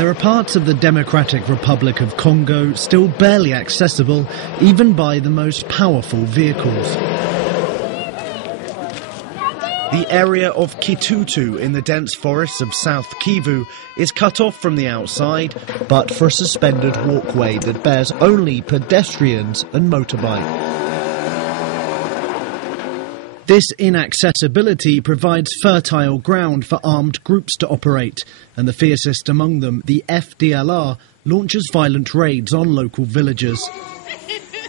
There are parts of the Democratic Republic of Congo still barely accessible even by the most powerful vehicles. The area of Kitutu in the dense forests of South Kivu is cut off from the outside, but for a suspended walkway that bears only pedestrians and motorbikes. This inaccessibility provides fertile ground for armed groups to operate, and the fiercest among them, the FDLR, launches violent raids on local villagers.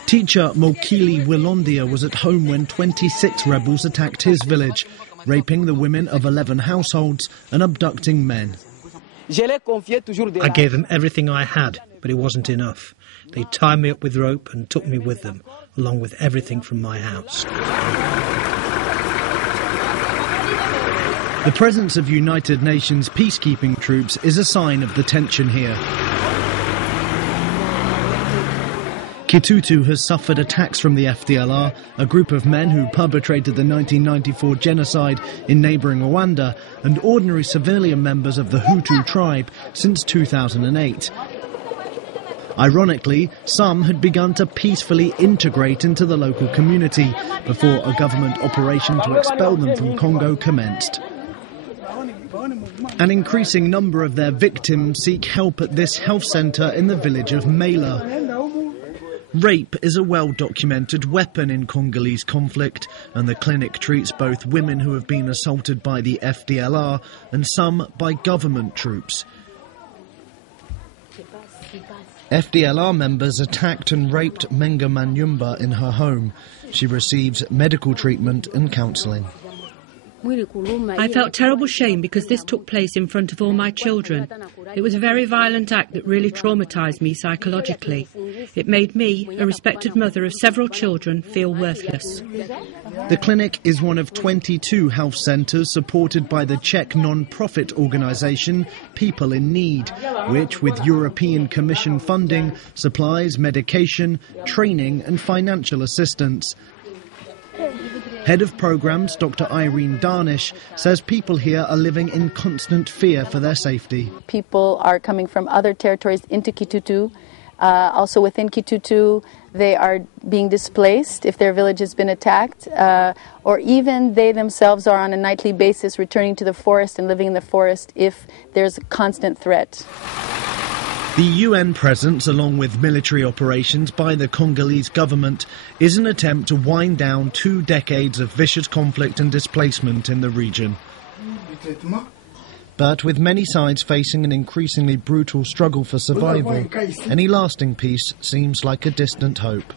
Teacher Mokili Wilondia was at home when 26 rebels attacked his village, raping the women of 11 households and abducting men. I gave them everything I had, but it wasn't enough. They tied me up with rope and took me with them, along with everything from my house. The presence of United Nations peacekeeping troops is a sign of the tension here. Kitutu has suffered attacks from the FDLR, a group of men who perpetrated the 1994 genocide in neighbouring Rwanda, and ordinary civilian members of the Hutu tribe since 2008. Ironically, some had begun to peacefully integrate into the local community before a government operation to expel them from Congo commenced. An increasing number of their victims seek help at this health centre in the village of Mela. Rape is a well-documented weapon in Congolese conflict, and the clinic treats both women who have been assaulted by the FDLR and some by government troops. FDLR members attacked and raped Menga Manyumba in her home. She receives medical treatment and counselling. I felt terrible shame because this took place in front of all my children. It was a very violent act that really traumatised me psychologically. It made me, a respected mother of several children, feel worthless. The clinic is one of 22 health centres supported by the Czech non-profit organisation People in Need, which, with European Commission funding, supplies medication, training and financial assistance. Head of programmes, Dr. Irene Darnish, says people here are living in constant fear for their safety. People are coming from other territories into Kitutu. Also within Kitutu, they are being displaced if their village has been attacked, or even they themselves are on a nightly basis returning to the forest and living in the forest if there's a constant threat. The UN presence, along with military operations by the Congolese government, is an attempt to wind down 2 decades of vicious conflict and displacement in the region. But with many sides facing an increasingly brutal struggle for survival, any lasting peace seems like a distant hope.